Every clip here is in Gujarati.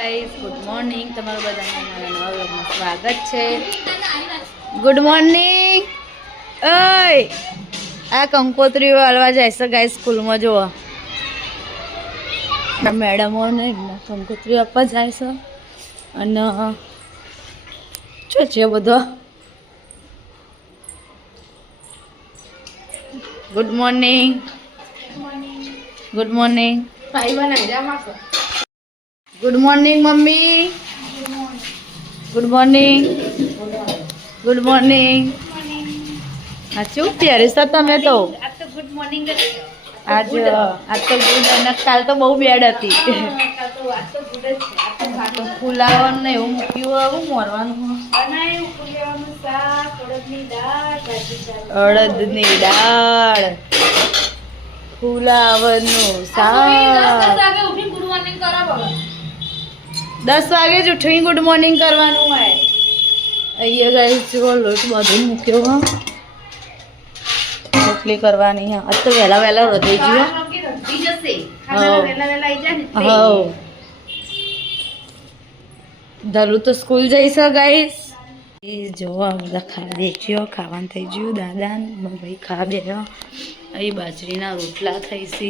ગાઈસ ગુડ મોર્નિંગ તમારું બધાને મારા નવા વ્લોગમાં સ્વાગત છે. Good morning. ઓય આ કંકોત્રીઓ હાલવા જાય છે ગાઈસ સ્કૂલમાં. જોવો મેડમોને કંકોત્રીઓ આપવા જાય છે અને શું છે બધો. Good morning. Good morning. Good morning mummy. Good morning. Good morning. આ શું પહેરે છે તમે તો? Good morning. આજ તો ગુડ અને કાલ તો બહુ બેડ હતી. ફુલાવાનું ને એવું મૂક્યું. આવું મોરવાનું અડદની દાળ ફુલાવાનું શાક. 10 વાગે જ ઉઠીને ગુડ મોર્નિંગ કરવાનું હોય. અહીંયા ગાઈસ જો લોટ બધું મૂક્યો. હા રોટલી કરવાની. હા આજ તો વહેલા વહેલા રોધી ગયો. હા ધરુ તો સ્કૂલ જઈશ ગાઈસ. એ જોવા બધા ખાવા દેખ્યો. ખાવાનું થઈ ગયું. દાદા ભાઈ ખા બેઠો. અહીં બાજરીના રોટલા થઈ છે.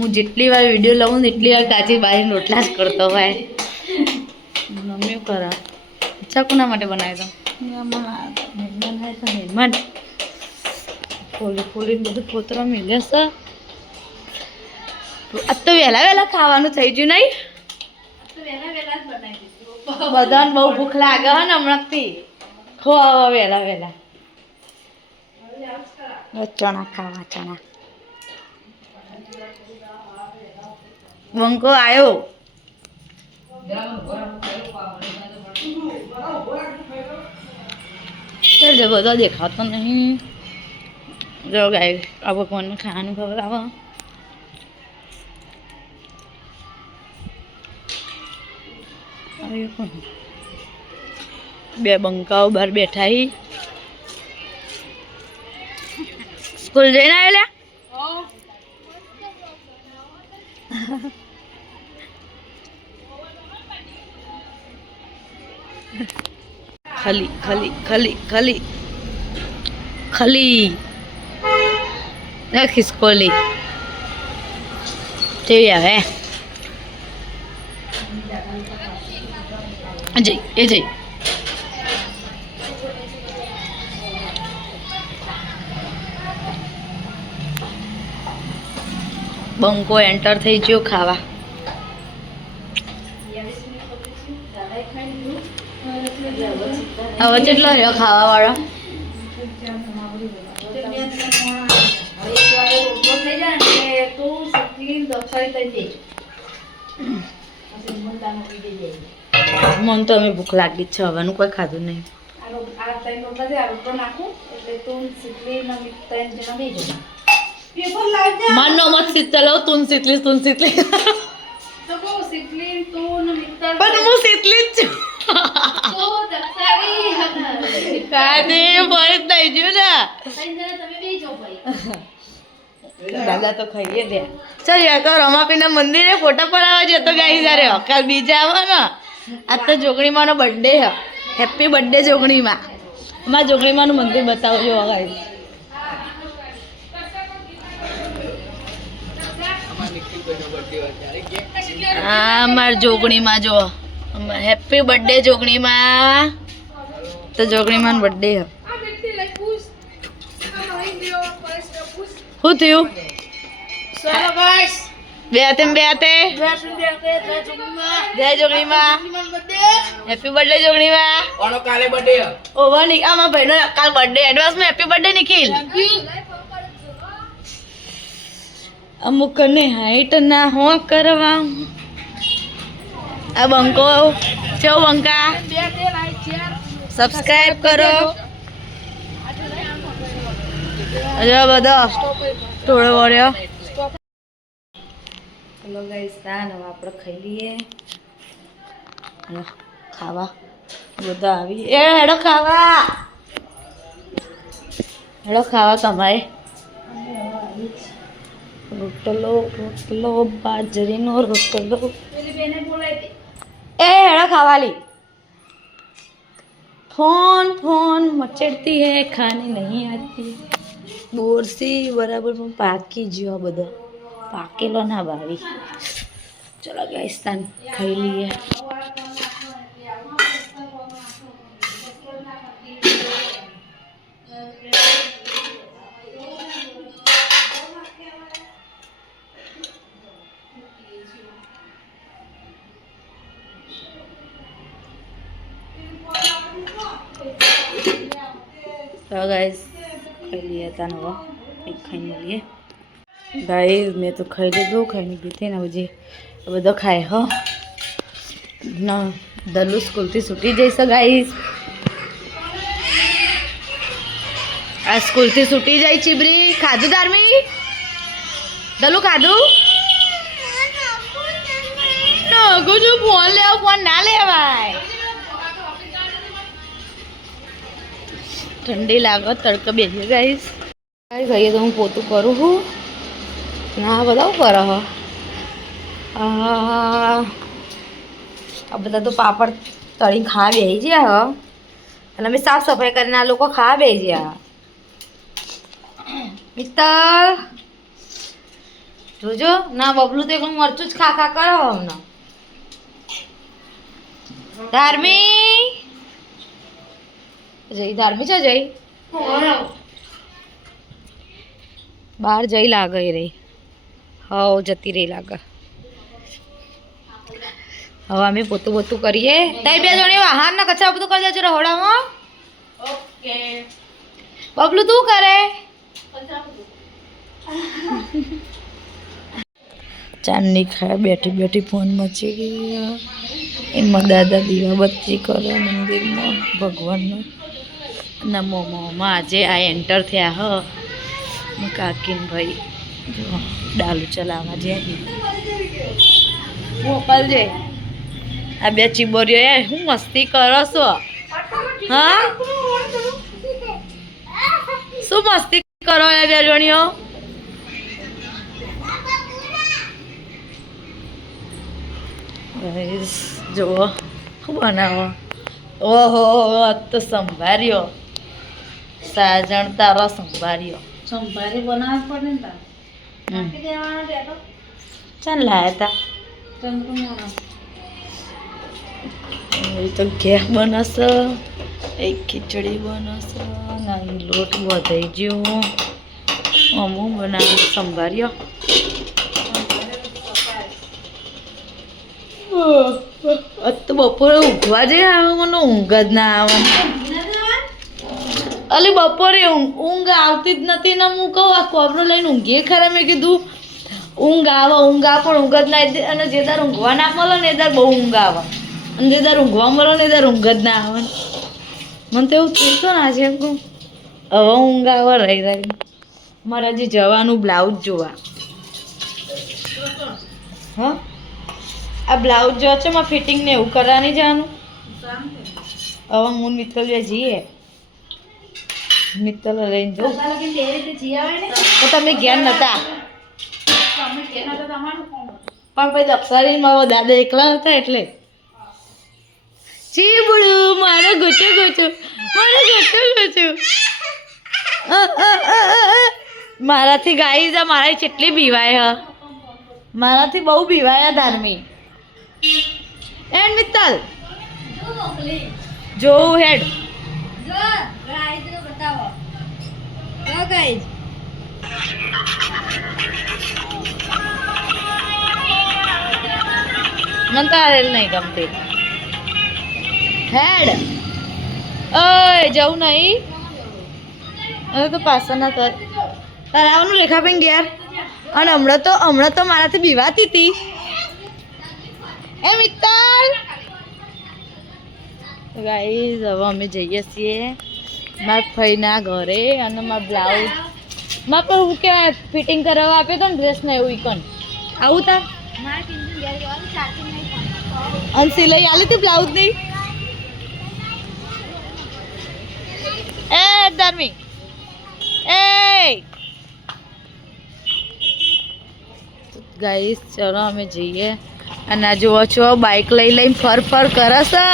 હું જેટલી વાર વિડીયો લઉં ને એટલી વાર કાચી બાજરીના રોટલા જ કરતો હોય. મમ્મી કરા અચ્છા કોના માટે બનાવ્યો તો મહેમાન ફોલી ફોલીને બધું પોતરા મિલે છે. આજ તો વહેલા વહેલા ખાવાનું થઈ ગયું નહીં? બધાને બહુ ભૂખ લાગે હે ને હમણાંથી. ખો વહેલા વહેલા ચણા ખાવા. ચણા બંકો આવ્યો. બધો દેખાતો નહીં. જો ગાય આ ભગવાનને ખાવાનું ખબર આવે. બે બંકાઓ બહાર બેઠા. સ્કૂલ જઈને આવેલા? ખલી ખલી ખલી ખલી ખલી ખિસકોલી કેવી આવે? જઈ એ જઈ બંકો એન્ટર થઈ ગયો ખાવા. હવે કેટલો રહ્યો ખાવા વાળો? મને તો અમે ભૂખ લાગી છે. હવાનું કોઈ ખાધું નહીં. માનો મત શીતલ તું શીતલી તું શીતલી પણ હું શીતલી જ છું. દાદા તો ખાઈએ દે. ચાલ યાર તો રમાપીના મંદિરે ફોટા પડાવવા જતો ગાઈ જ્યારે કાલ બીજા આવે ને. આજ તો જોગણીમાંનો બર્થડે હે. Happy birthday Joganimaa. અમારા જોગણીમાંનું મંદિર બતાવજો ગાઈ. હા અમારા જોગણીમાં જો હેપી બર્થડે જોગણીમાં. તો જોગણીમાં બર્થડે હે. શું થયું? બે હાથે જય જોગણીમાં. Happy birthday જોગણીમાં. કોનો કાલે બર્થડે હે? ઓવા ની આમાં ભાઈનો કાલ બર્થડે. એડવાન્સમાં હેપી બર્થડે નિખિલ. અમુક ને હાઈટ ના હો કરવા. આ બંકો છો બંકા સબસ્ક્રાઇબ કરો. અરે બધો થોડો વર્યો. ચલો ગાઈસ તાન હવે આપણે ખાઈ લઈએ. ખાવા બધા આવી. એ હેડો ખાવા. હેડો ખાવા તમારે. રોટલો રોટલો બાજરીનો રોટલો. ए हेड़ा खावाली फोन फोन मचड़ती है खाने नहीं आती बोरसी बराबर में पाकी जो बदा पाकेलो ना भाभी चलो गाइस तान खाई लिए तो गाइस खाई लिया था नवा एक खाई लिए गाइस मैं तो खाई लीधું ખાઈને પીધી ને પછી બધો ખાય હો ના દલુ સ્કૂલથી છૂટી જઈશ ગાઈસ આ સ્કૂલથી છૂટી જાય ચીબરી ખાધું ધાર્મી દલુ ખાધું નગો જો ફોન લેવો ફોન ના લેવાય ठंडी लागत तड़का बेचे गाइस गाइस आइए तो हूँ पोतू करूँ हूँ ना बताओ कर अब बता तो पापड़ तड़ी खा बेजी है मैं साफ सफाई करने लोग खा बेजी मित्तर જોજો ના બબલું તો એકલું મરચું જ ખા ખા કરો હમણાં ધાર્મી જઈ ધાર્મી છે જઈ બહાર જઈ લાગે રહી હવ જતી રહી લાગે હવે અમે પોતું પોતું કરીએ તઈ બે જણી વાહન ના કચરા બધું કરી દેજો રહોડામાં ઓકે બબલું તું કરે ચાંદની ખાય બેઠી બેઠી ફોન મચી ગઈ એમાં દાદા દીવાબત્તી કરે મંદિરમાં ભગવાનનું નમો મોમાં આજે આ એન્ટર થયા હ કાકીન ભાઈ જો ડાલુ ચલાવવા જાય મોકલજે આ બે ચીબોરીઓ યાર હું મસ્તી કરો છો હા શું મસ્તી કરો એ બે જણીઓ જુઓ શું બનાવો ઓહો તો સંભાર્યો સાજણ તારો સંભાર્યો સંભારી બનાવવા પડે ને ચાલ લાયા તા તો ઘેર બનાવશે એક ખીચડી બનાવશે નાની લોટ વધાઈ ગયો અમુક બનાવી સંભાર્યો તો બપોરે ઊંઘવા જઈ આવે મને ઊંઘ જ ના આવે અલી બપોરે ઊંઘ આવતી જ નથી ને હું કહું આ કોબરો લઈને ઊંઘીએ ખરા મેં કીધું ઊંઘ આવે પણ ઊંઘ જ ના અને જે તાર ઊંઘવા ના મળે ને એ તાર બહુ ઊંઘ આવે અને જે તાર ઊંઘવા મળે ને એ તાર ઊંઘ જ ના આવે મને તો એવું થયું ને આજે એમ કહું હવે ઊંઘ આવે રહી રહી મારે હજી જવાનું બ્લાઉઝ જોવા હા આ બ્લાઉઝ જો છે માં ફિટિંગ ને એવું કરવાની જવાનું હવે હું મિત્તલ બે જઈએ મિત્તલ લઈને જો તો તમે ઘેર નતા પણ પછી દક્ષારીમાં દાદા એકલા હતા એટલે ચીબડું મારો ગોચો ગોચો મારાથી ગાઈ જા મારા કેટલી બીવાય હ મારાથી બહુ બીવાયા ધાર્મી એન્ડ મિત્તલ જો હેડ બતાવો ગાઈઝ મને તારે નહીં ગમતી હેડ ઓય જવું નહીં હવે તો પાછળ ના તાર આવવાનું રેખાબેન ઘેર અને હમણાં તો મારાથી બીવાતી હતી એ મિત્તલ ગાઈઝ હવે અમે જઈએ છીએ મારા ફઈના ઘરે અને મારા બ્લાઉઝ માં પણ હું કહેવાય ફિટિંગ કરાવવા આપ્યો હતો ને ડ્રેસ ને એવું કન આવું તા અને સિલાઈ આલી હતી બ્લાઉઝની એ ધર્મી એ ગાઈસ ચલો અમે જઈએ અને આ જુઓ છો બાઇક લઈ લઈને ફર ફર કરે છે.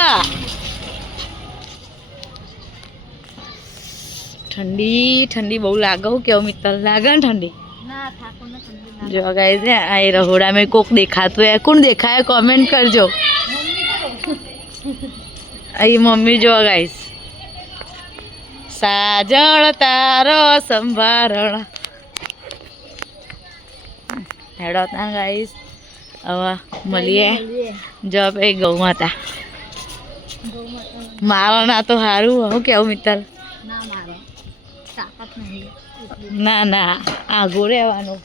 ઠંડી ઠંડી બહુ લાગે. હું કેવું મિત્તલ લાગે ને ઠંડી? જો ગાઈસ આ રહોડા મેં કોક દેખાતું હે. કોણ દેખાય કોમેન્ટ કરજો. અહીં મમ્મી જો ગાઈસ. સાજણ તારો સંભારણ હેડો તા ગાઈસ. હવે મળીએ જો ભાઈ ગૌ માતા. મારો ના તો સારું. હું કેવું મિત્તલ? ના ના આગું રહેવાનું.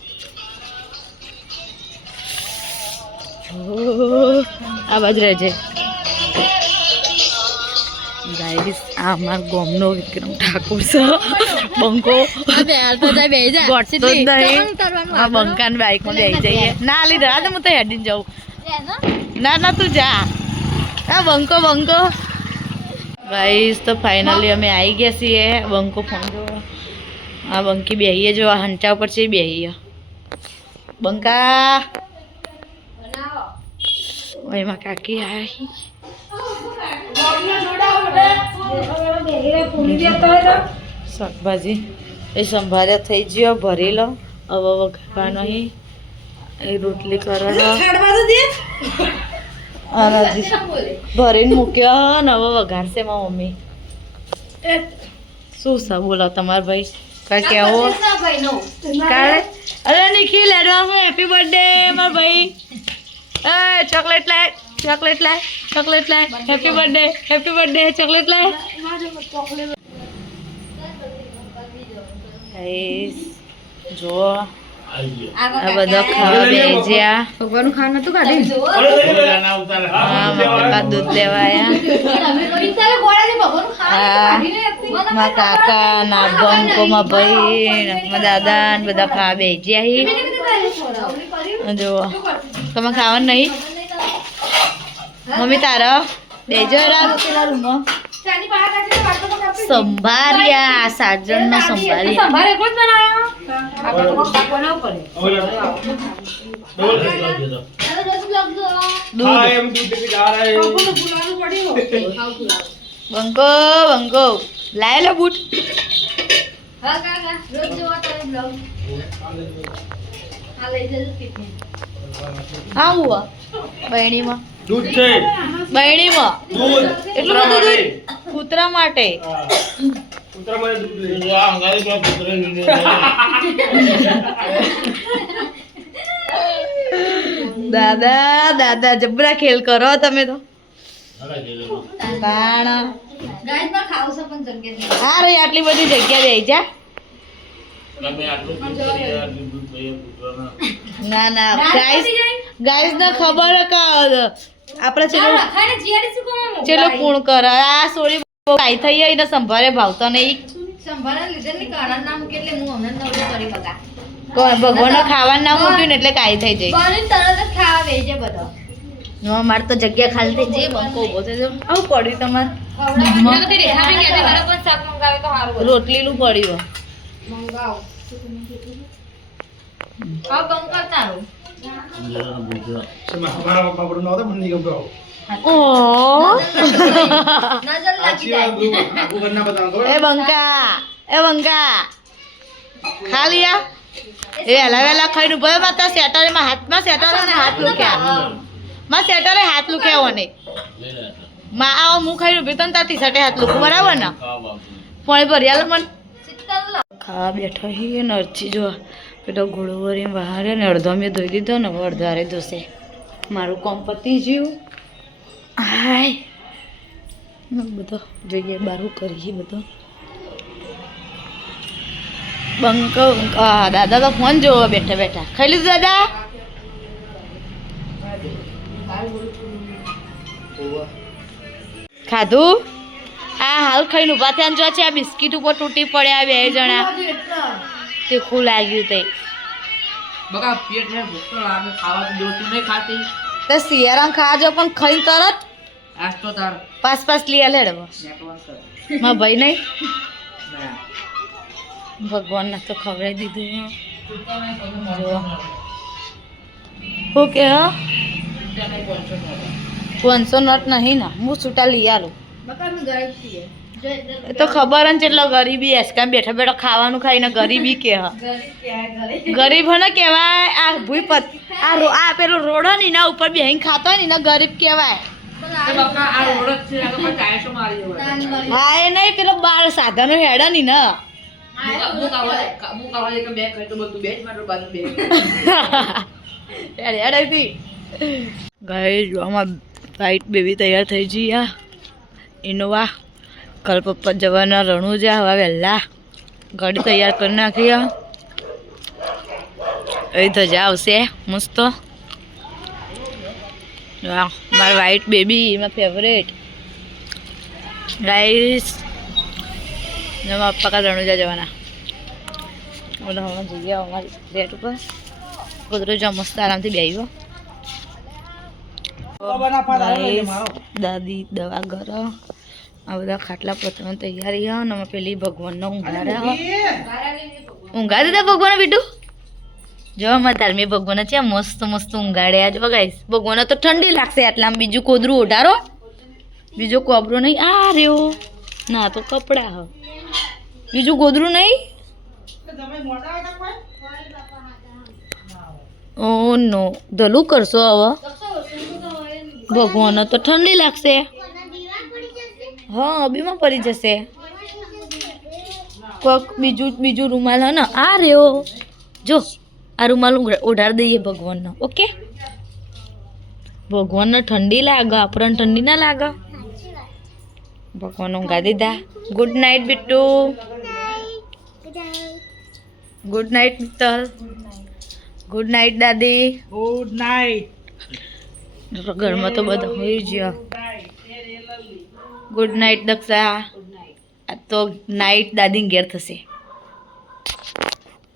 આ બાજુ રહેજે ગાઈસ. આ અમારા ગામનો વિક્રમ ઠાકોર છે. બંકો બંકાને બાઈકમાં બેસી જઈએ. ના લીધા હું તો હેડીને જાઉં. ના ના તું જા. હા બંકો બંકો ગાઈસ. તો ફાઇનલી અમે આવી ગયા છીએ. બંકો ફોન જો. આ બંકી બેહીએ જો. આ હંચા ઉપર છે બેહીએ. બંકા એમાં કાકી આવી. શાકભાજી એ સંભાળ્યા થઈ ગયો. ભરી લો. હવે વઘારવા નહીં. એ રોટલી કરે ભરીને મૂક્યો ને હવે વઘારશે મારી મમ્મી. શું છે બોલો તમારા ભાઈ? કઈ કેવું કાલે? અરે નિખિલ એડવાન્સમાં હેપી બર્થડે મારા ભાઈ. એ ચોકલેટ લાય ચોકલેટ લાય ચોકલેટ લાય. Happy birthday happy birthday. Chocolate લાય. જો આ બધા ખાવા બેસ્યા. ભગવાનનું ખાવાનું હતું કાઢી. દૂધ લેવા આવ્યા. મારા કાકા ના બંકો માં ભાઈ મારા દાદા ને બધા ખાવા બેસ્યા. જો તમે ખાવાનું નહીં? મમ્મી તારા બેજો રૂમમાં સંભાર્યા. સાજણમાં સંભાર્યા. બંકો બંકો લાય લો બૂટ. આવું બહેણીમાં દૂધ છે. બહેણીમાં દૂધ એટલું બધું દૂધ કૂતરા માટે. દાદા દાદા જબરા ખેલ કરો તમે તો. આટલી બધી જગ્યા દઈ જા. ના ના ગાઈસ ને ખબર આપણે ચેલો પૂર્ણ કર. આ સોરી કાઈ થઈ એને સંભાળે ભાવતા નહીં. ભગવાન ખાવાનું ના મૂક્યું ને એટલે કાઈ થઈ જાય. મારે તો જગ્યા ખાલી થઈ જાય. બંકો ઉભો થઈ જાય. આવું પડ્યું તમારે? રોટલીનું પડ્યું. એ બંકા ખાલી એ વેલા વેલા ખાઈને ઉભો માતા સેટરે માં હાથમાં સેટરે ને હાથ લુક્યા. માં સેટરે હાથ લુક્યા ને માં આવો હું ખાઈને ઉભી તો તાર ટી શર્ટે હાથ લુકું બરાબર ને. પણ ભર્યા મન ખાવા બેઠા હી ને અરચી જો પેલો ઘોડો વરી બહાર ને અડધો મેં ધોઈ દીધો ને અડધો હારે ધોશે. મારું કોમ પતી જ્યું. હાય બધો જોઈએ બારું કરીએ બધો. બંકો દાદા તો ફોન જોવો બેઠા બેઠા. ખાઈ લીધું દાદા? ખાધું? આ હાલ ખાઈને ઉભા થયા જો છે. આ બિસ્કીટ ઉપર તૂટી પડ્યા બે જણા. તીખું લાગ્યું તે બકા પેટ ને ભૂખ લાગે. ખાવા તો જોતું નહીં ખાતી. તો શિયાળા ખાજો પણ ખાઈ તરત આજ તો તાર પાસ પાસ લીયા લેડે માં ભાઈ નહીં. ભગવાન ના તો ખવડાવી દીધું. જો ઓકે હા 500 નોટ નહીં ના હું છૂટા લઈ આલું એ તો ખબર ને કેટલો ગરીબી એસકામ બેઠા બેઠા ખાવાનું ખાઈને ગરીબી કે ગરીબ હે ને કહેવાય આ ભૂઈ પત આ પેલો રોડો ને એના ઉપર બેહીને ખાતો હોય ને એને ગરીબ કહેવાય હા એ નહીં પેલો બાર સાધનો હેડે ને ને ગાય જોવામાં વાઈટ બેબી તૈયાર થઈ જઈ આ ઇનોવા કલ પપ્પા જવાના રણુજા હવે વહેલા ગાડી તૈયાર કરી નાખી અહીં ધજા આવશે મસ્ત મારી વાઈટ બેબી મારી ફેવરેટ ગાઈસ મારા પપ્પા કાલ રણુજા જવાના એટલે હમણાં જઈએ અમારી ડેટ ઉપર ગોદરેજ મસ્ત આરામથી બેહ્યો દાદી દવા ઘર આ બધા ખાટલા પતવાની તૈયારી હ ને પેલી ભગવાનનો ઊંઘાડા ઊંઘા દીધા ભગવાન બીટું જો અમારે ધાર્મિક ભગવાન છે મસ્ત મસ્ત ઊંઘાડ્યા જો ગાઈસ ભગવાન તો ઠંડી લાગશે આટલામાં બીજું કોદરું ઓઢારો બીજો કોબરો નહીં આ રહ્યો ના તો કપડા હ બીજું ગોદરું નહીં ઓ નો ધલું કરશો હવે ભગવાન તો ઠંડી લાગશે હા બીમાર પડી જશે કોક બીજું રૂમાલ હે ને આ રહ્યો જો આ રૂમાલ ઓઢાર દઈએ ભગવાનનો ઓકે ભગવાનને ઠંડી લાગે આપણને ઠંડી ના લાગે ભગવાન ઊંઘા દીધા good night Bittu good night Mittal good night દાદી ગુડ નાઇટ ઘરમાં તો બધા હોઈ ગયા ગુડ નાઇટ દક્ષા આ તો નાઇટ દાદી ઘેર થશે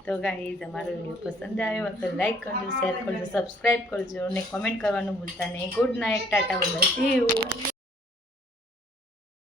તો ગાઈઝ અમારો વિડીયો પસંદ આવ્યો તો લાઈક કરજો શેર કરજો સબસ્ક્રાઈબ કરજો અને કમેન્ટ કરવાનું ભૂલતા નહીં good night Tata bye see you